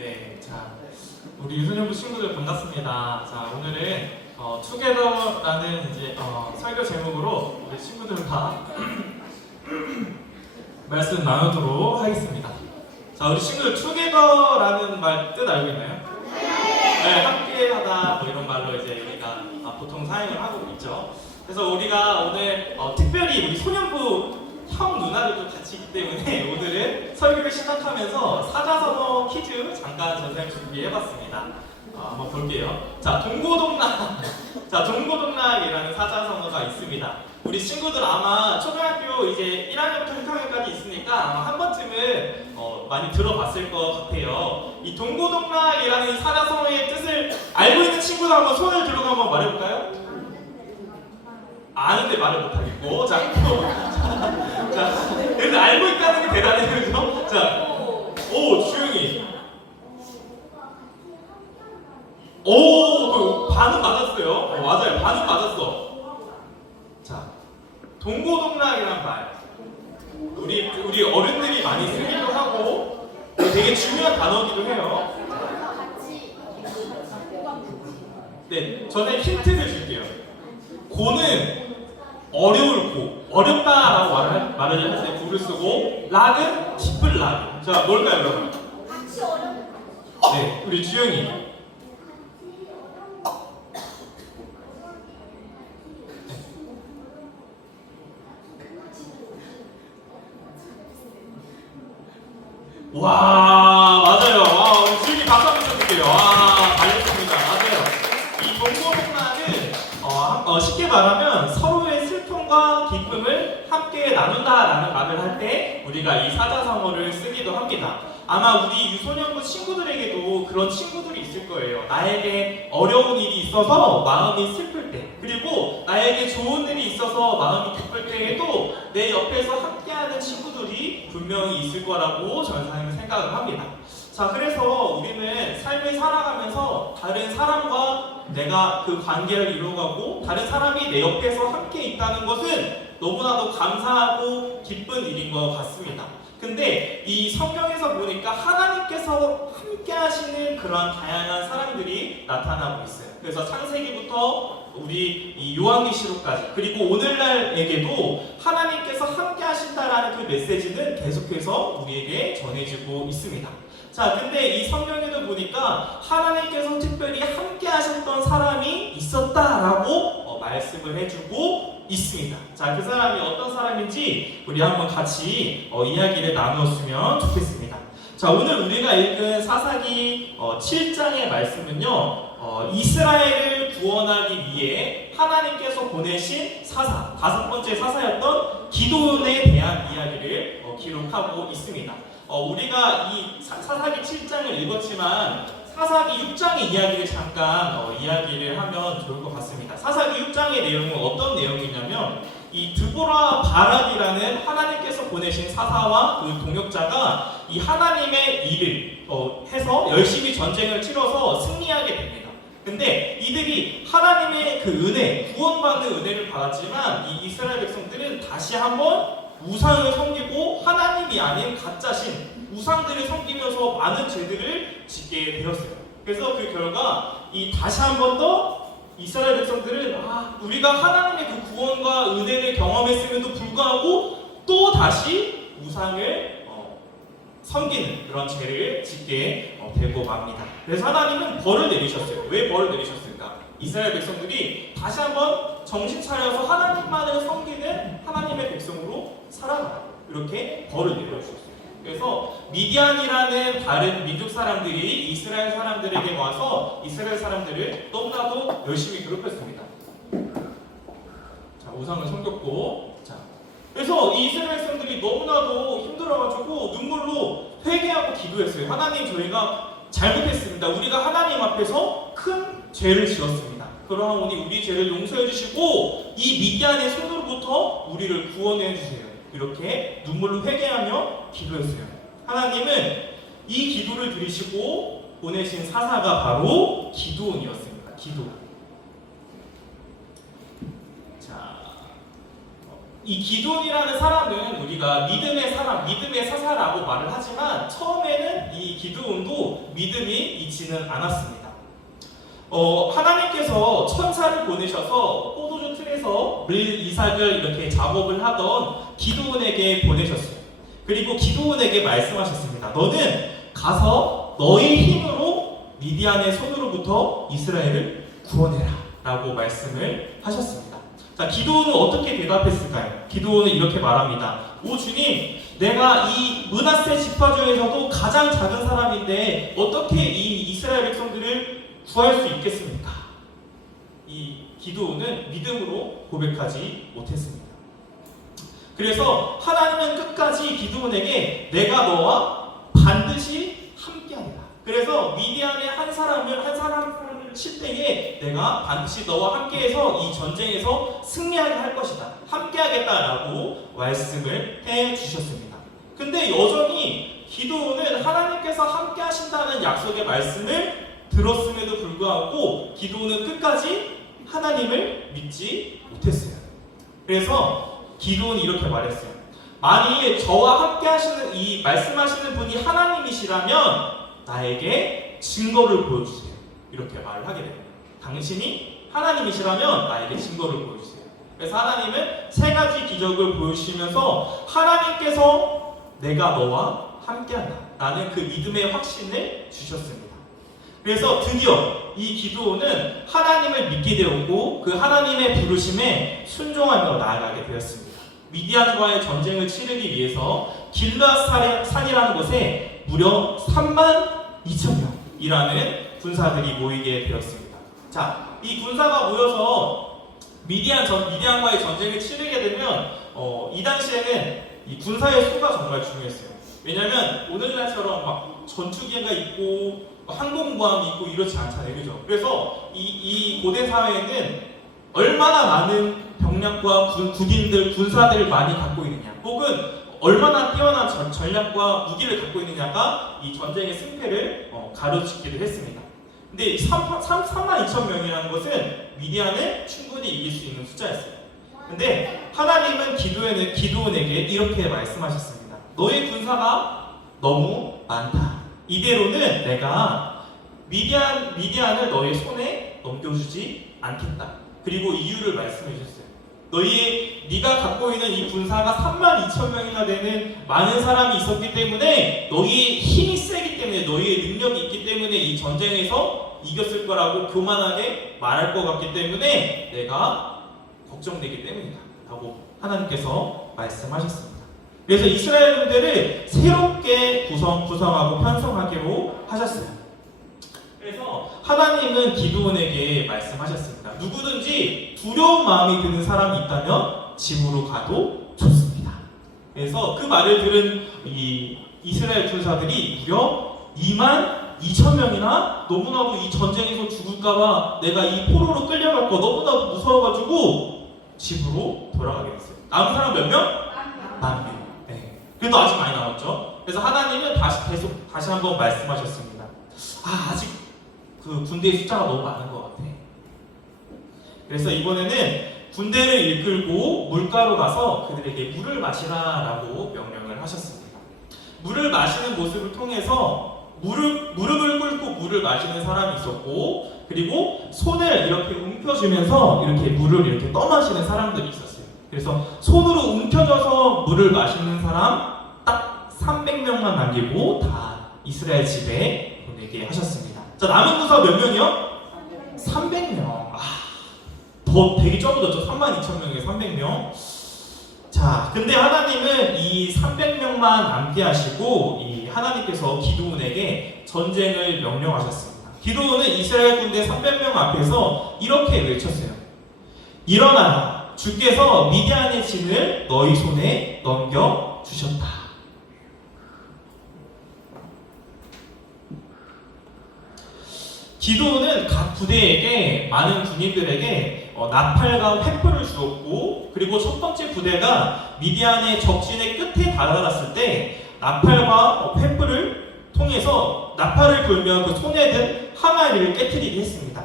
네, 자, 우리 유소년부 친구들 반갑습니다. 자, 오늘은 투게더라는 이제 설교 제목으로 우리 친구들과 말씀 나누도록 하겠습니다. 자, 우리 친구들 투게더라는 말 뜻 알고 있나요? 네, 함께하다 뭐 이런 말로 이제 우리가 보통 사용을 하고 있죠. 그래서 우리가 오늘 특별히 우리 소년부 형 누나들도 같이 있기 때문에 오늘은 설교를 시작하면서 사자성어 퀴즈 잠깐 선생님 준비해봤습니다. 한번 볼게요. 자, 동고동락. 자, 동고동락이라는 사자성어가 있습니다. 우리 친구들 아마 초등학교 이제 1학년부터 6학년까지 있으니까 아마 한 번쯤은 많이 들어봤을 것 같아요. 이 동고동락이라는 사자성어의 뜻을 알고 있는 친구들 한번 손을 들고 한번 말해볼까요? 아는데 말을 못하겠고, 자, 그래도 알고 있다는 게 대단해요, 그죠? 자, 오, 주영이. 오, 반은 맞았어요. 맞아요, 반은 맞았어. 자, 동고동락이란 말. 우리 어른들이 많이 쓰기도 하고, 되게 중요한 단어기도 해요. 네, 저는 힌트를 줄게요. 고는 어려울 고, 어렵다라고 말을 할 때 고를 쓰고, 락은 기쁠 락. 자, 뭘까요, 여러분? 같이 어려운. 네, 우리 주영이. 와, 맞아요. 와, 우리 주영이 박수 한번 쳐줄게요. 와, 잘했습니다. 맞아요. 이 동고동락은 쉽게 말하면 서로의 슬픔과 기쁨을 함께 나눈다라는 말을 할 때 우리가 이 사자성어를 쓰기도 합니다. 아마 우리 유소년부 친구들에게도 그런 친구들이 있을 거예요. 나에게 어려운 일이 있어서 마음이 슬플 때, 그리고 나에게 좋은 일이 있어서 마음이 기쁠 때에도 내 옆에서 함께하는 친구들이 분명히 있을 거라고 저는 생각을 합니다. 자, 그래서 우리는 삶을 살아가면서 다른 사람과 내가 그 관계를 이루어가고 다른 사람이 내 옆에서 함께 있다는 것은 너무나도 감사하고 기쁜 일인 것 같습니다. 근데 이 성경에서 보니까 하나님께서 함께 하시는 그런 다양한 사람들이 나타나고 있어요. 그래서 창세기부터 우리 이 요한계시록까지, 그리고 오늘날에게도 하나님께서 함께 하신다라는 그 메시지는 계속해서 우리에게 전해지고 있습니다. 자, 근데 이 성경에도 보니까 하나님께서 특별히 함께 하셨던 사람이 있었다라고 말씀을 해주고 있습니다. 자, 그 사람이 어떤 사람인지 우리 한번 같이 이야기를 나누었으면 좋겠습니다. 자, 오늘 우리가 읽은 사사기 7장의 말씀은요, 이스라엘을 구원하기 위해 하나님께서 보내신 사사, 5번째 사사였던 기도원에 대한 이야기를 기록하고 있습니다. 우리가 이 사사기 7장을 읽었지만 사사기 6장의 이야기를 잠깐 이야기를 하면 좋을 것 같습니다. 사사기 6장의 내용은 어떤 내용이냐면 이 드보라 바락이라는 하나님께서 보내신 사사와 그 동역자가 이 하나님의 일을 해서 열심히 전쟁을 치러서 승리하게 됩니다. 근데 이들이 하나님의 그 은혜, 구원받는 은혜를 받았지만 이 이스라엘 백성들은 다시 한번 우상을 섬기고 하나님이 아닌 가짜신 우상들을 섬기면서 많은 죄들을 짓게 되었어요. 그래서 그 결과 이 다시 한 번 더 이스라엘 백성들은 우리가 하나님의 그 구원과 은혜를 경험했음에도 불구하고 또 다시 우상을 섬기는 그런 죄를 짓게 되고 맙니다. 그래서 하나님은 벌을 내리셨어요. 왜 벌을 내리셨을까? 이스라엘 백성들이 다시 한번 정신 차려서 하나님만을 섬기는 하나님의 백성으로 살아가라, 이렇게 벌을 내려주셨어요. 그래서 미디안이라는 다른 민족 사람들이 이스라엘 사람들에게 와서 이스라엘 사람들을 너무나도 열심히 괴롭혔습니다. 자, 우상을 섬겼고, 자, 그래서 이 이스라엘 백성들이 너무나도 힘들어가지고 눈물로 회개하고 기도했어요. 하나님, 저희가 잘못했습니다. 우리가 하나님 앞에서 큰 죄를 지었습니다. 그러하오니 우리 죄를 용서해 주시고 이 미디안의 손으로부터 우리를 구원해 주세요. 이렇게 눈물로 회개하며 기도했어요. 하나님은 이 기도를 들으시고 보내신 사사가 바로 기드온이었습니다. 기드온. 자, 이 기드온이라는 사람은 우리가 우리가 믿음의 사람, 믿음의 사사라고 말을 하지만 처음에는 이 기드온도 믿음이 있지는 않았습니다. 하나님께서 천사를 보내셔서 포도주 틀에서 이삭을 이렇게 작업을 하던 기드온에게 보내셨어요. 그리고 기드온에게 말씀하셨습니다. 너는 가서 너의 힘으로 미디안의 손으로부터 이스라엘을 구원해라 라고 말씀을 하셨습니다. 자, 기드온은 어떻게 대답했을까요? 기드온은 이렇게 말합니다. 오 주님, 내가 이 므낫세 지파 중에서도 가장 작은 사람인데 어떻게 이 이스라엘 백성들을 구할 수 있겠습니까? 이 기드온은 믿음으로 고백하지 못했습니다. 그래서 하나님은 끝까지 기드온에게 내가 너와 반드시 함께하리라. 그래서 미디안의 한 사람을 칠 때에 내가 반드시 너와 함께해서 이 전쟁에서 승리하게 할 것이다. 함께하겠다라고 말씀을 해주셨습니다. 근데 여전히 기드온은 하나님께서 함께하신다는 약속의 말씀을 들었음에도 불구하고 기드온은 끝까지 하나님을 믿지 못했어요. 그래서 기드온이 이렇게 말했어요. 만일 저와 함께 하시는 이 말씀하시는 분이 하나님이시라면 나에게 증거를 보여주세요. 이렇게 말을 하게 됩니다. 당신이 하나님이시라면 나에게 증거를 보여주세요. 그래서 하나님은 세 가지 기적을 보여주시면서 하나님께서 내가 너와 함께한다 라는 그 믿음의 확신을 주셨습니다. 그래서 드디어 이 기드온은 하나님을 믿게 되었고 그 하나님의 부르심에 순종하며 나아가게 되었습니다. 미디안과의 전쟁을 치르기 위해서 길르앗산이라는 곳에 무려 32,000명이라는 군사들이 모이게 되었습니다. 자, 이 군사가 모여서 미디안과의 전쟁을 치르게 되면 이 당시에는 이 군사의 수가 정말 중요했어요. 왜냐하면 오늘날처럼 막 전투기가 있고 항공모함이 있고 이렇지 않잖아요, 그죠? 그래서 이 고대 사회에는 얼마나 많은 병력과 군인들, 군사들을 많이 갖고 있느냐, 혹은 얼마나 뛰어난 전략과 무기를 갖고 있느냐가 이 전쟁의 승패를 가르치기도 했습니다. 근데 32,000명이라는 것은 미디안을 충분히 이길 수 있는 숫자였어요. 근데 하나님은 기드온에게 이렇게 말씀하셨습니다. 너의 군사가 너무 많다. 이대로는 내가 미디안을 너의 손에 넘겨주지 않겠다. 그리고 이유를 말씀해 주셨어요. 네가 갖고 있는 이 군사가 32,000명이나 되는 많은 사람이 있었기 때문에 너희의 힘이 세기 때문에 너희의 능력이 있기 때문에 이 전쟁에서 이겼을 거라고 교만하게 말할 것 같기 때문에 내가 걱정되기 때문이다 라고 하나님께서 말씀하셨습니다. 그래서 이스라엘 군대를 새롭게 구성하고 편성하기로 하셨어요. 그래서 하나님은 기드온에게 말씀하셨습니다. 누구든지 두려운 마음이 드는 사람이 있다면 집으로 가도 좋습니다. 그래서 그 말을 들은 이 이스라엘 군사들이 무려 22,000명이나 너무나도 이 전쟁에서 죽을까봐 내가 이 포로로 끌려갈 거 너무나도 무서워가지고 집으로 돌아가게 됐어요. 남은 사람 몇 명? 10,000명. 네. 그래도 아직 많이 남았죠. 그래서 하나님은 다시 한번 말씀하셨습니다. 아직 그 군대의 숫자가 너무 많은 것 같아. 그래서 이번에는 군대를 이끌고 물가로 가서 그들에게 물을 마시라라고 명령을 하셨습니다. 물을 마시는 모습을 통해서 무릎을 꿇고 물을 마시는 사람이 있었고, 그리고 손을 이렇게 움켜쥐면서 이렇게 물을 이렇게 떠마시는 사람들이 있었어요. 그래서 손으로 움켜져서 물을 마시는 사람 딱 300명만 남기고 다 이스라엘 집에 보내게 하셨습니다. 자, 남은 군사 몇 명이요? 300명. 더 되게 적어졌죠. 32,000명에 300명. 자, 근데 하나님은 이 300명만 남게 하시고 이 하나님께서 기드온에게 전쟁을 명령하셨습니다. 기드온은 이스라엘 군대 300명 앞에서 이렇게 외쳤어요. 일어나라. 주께서 미디안의 진을 너희 손에 넘겨주셨다. 기드온은 각 부대에게, 많은 군인들에게 나팔과 횃불을 주었고, 그리고 첫 번째 부대가 미디안의 적진의 끝에 다다랐을 때 나팔과 횃불을 통해서 나팔을 불며 그 손에 든 항아리를 깨트리게 했습니다.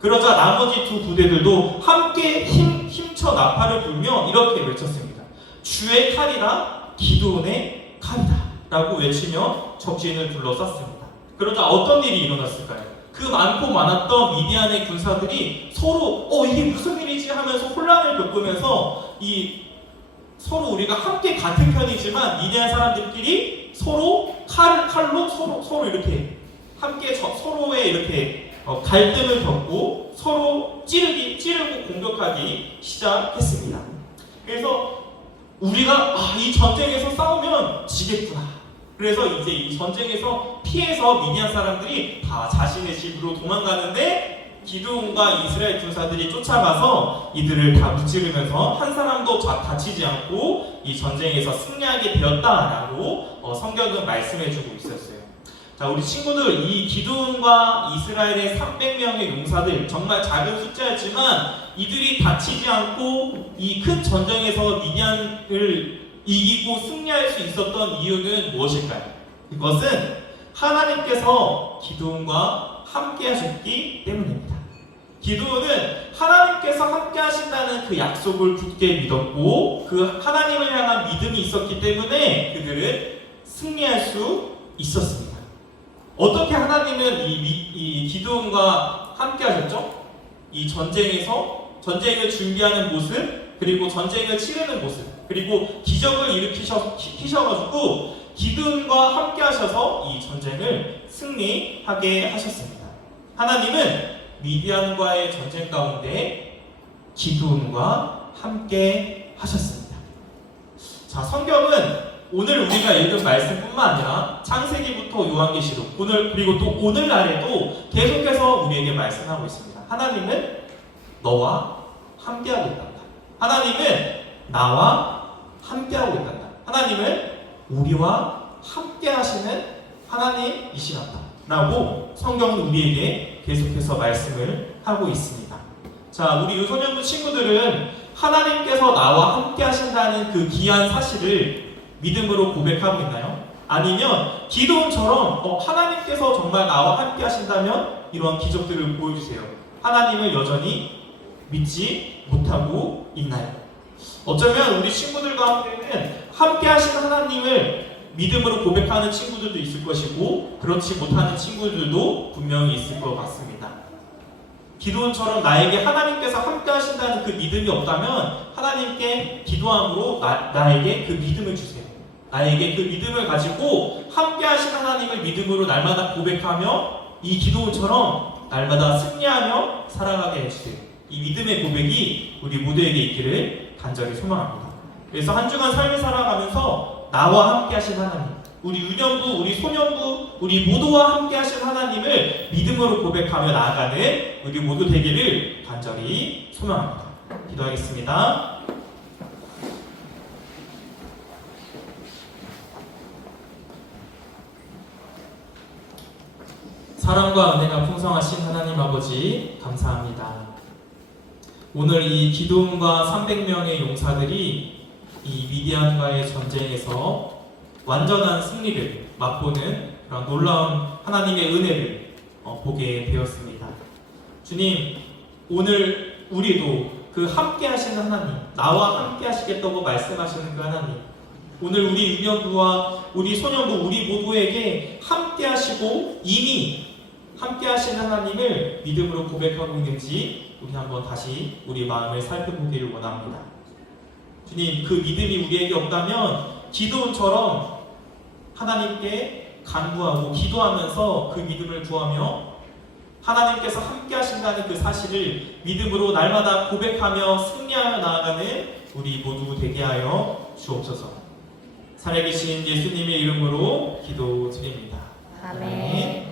그러자 나머지 두 부대들도 함께 힘쳐 나팔을 불며 이렇게 외쳤습니다. 주의 칼이라 기드온의 칼이다 라고 외치며 적진을 둘러쌌습니다. 그러자 어떤 일이 일어났을까요? 그 많고 많았던 미디안의 군사들이 서로 이게 무슨 일이지 하면서 혼란을 겪으면서 서로 우리가 함께 같은 편이지만 미디안 사람들끼리 서로 칼로 서로 이렇게 함께 서로의 이렇게 갈등을 겪고 서로 찌르고 공격하기 시작했습니다. 그래서 우리가 이 전쟁에서 싸우면 지겠구나. 그래서 이제 이 전쟁에서 피해서 미디안 사람들이 다 자신의 집으로 도망가는데 기드온과 이스라엘 군사들이 쫓아가서 이들을 다 무찌르면서 한 사람도 다치지 않고 이 전쟁에서 승리하게 되었다라고 성경은 말씀해주고 있었어요. 자, 우리 친구들, 이 기드온과 이스라엘의 300명의 용사들, 정말 작은 숫자였지만 이들이 다치지 않고 이 큰 전쟁에서 미디안을 이기고 승리할 수 있었던 이유는 무엇일까요? 그것은 하나님께서 기드온과 함께 하셨기 때문입니다. 기드온은 하나님께서 함께 하신다는 그 약속을 굳게 믿었고 그 하나님을 향한 믿음이 있었기 때문에 그들은 승리할 수 있었습니다. 어떻게 하나님은 이 기드온과 함께 하셨죠? 이 전쟁을 준비하는 모습, 그리고 전쟁을 치르는 모습, 그리고 기적을 일으키셔가지고 기드온과 함께 하셔서 이 전쟁을 승리하게 하셨습니다. 하나님은 미디안과의 전쟁 가운데 기드온과 함께 하셨습니다. 자, 성경은 오늘 우리가 읽은 말씀뿐만 아니라 창세기부터 요한계시록, 그리고 또 오늘날에도 계속해서 우리에게 말씀하고 있습니다. 하나님은 너와 함께하고 있단다. 하나님은 나와 함께하고 있단다. 하나님은 우리와 함께하시는 하나님이시란다 라고 성경은 우리에게 계속해서 말씀을 하고 있습니다. 자, 우리 유소년부 친구들은 하나님께서 나와 함께하신다는 그 귀한 사실을 믿음으로 고백하고 있나요? 아니면 기드온처럼 하나님께서 정말 나와 함께 하신다면 이러한 기적들을 보여주세요. 하나님을 여전히 믿지 못하고 있나요? 어쩌면 우리 친구들 가운데는 함께 하신 하나님을 믿음으로 고백하는 친구들도 있을 것이고 그렇지 못하는 친구들도 분명히 있을 것 같습니다. 기드온처럼 나에게 하나님께서 함께 하신다는 그 믿음이 없다면 하나님께 기도함으로 나에게 그 믿음을 주세요. 나에게 그 믿음을 가지고 함께 하신 하나님을 믿음으로 날마다 고백하며 이 기드온처럼 날마다 승리하며 살아가게 해주세요. 이 믿음의 고백이 우리 모두에게 있기를 간절히 소망합니다. 그래서 한 주간 삶을 살아가면서 나와 함께 하신 하나님, 우리 유년부, 우리 소년부, 우리 모두와 함께 하신 하나님을 믿음으로 고백하며 나아가는 우리 모두 되기를 간절히 소망합니다. 기도하겠습니다. 사랑과 은혜가 풍성하신 하나님 아버지 감사합니다. 오늘 이 기드온과 300명의 용사들이 이 미디안과의 전쟁에서 완전한 승리를 맛보는 그런 놀라운 하나님의 은혜를 보게 되었습니다. 주님, 오늘 우리도 그 함께 하시는 하나님, 나와 함께 하시겠다고 말씀하시는 그 하나님, 오늘 우리 유년부와 우리 소년부, 우리 모두에게 함께 하시고 이미 함께 하시는 하나님을 믿음으로 고백하고 있는지 우리 한번 다시 우리 마음을 살펴보기를 원합니다. 주님, 그 믿음이 우리에게 없다면 기드온처럼 하나님께 간구하고 기도하면서 그 믿음을 구하며 하나님께서 함께 하신다는 그 사실을 믿음으로 날마다 고백하며 승리하여 나아가는 우리 모두 되게 하여 주옵소서. 살아계신 예수님의 이름으로 기도드립니다. 아멘.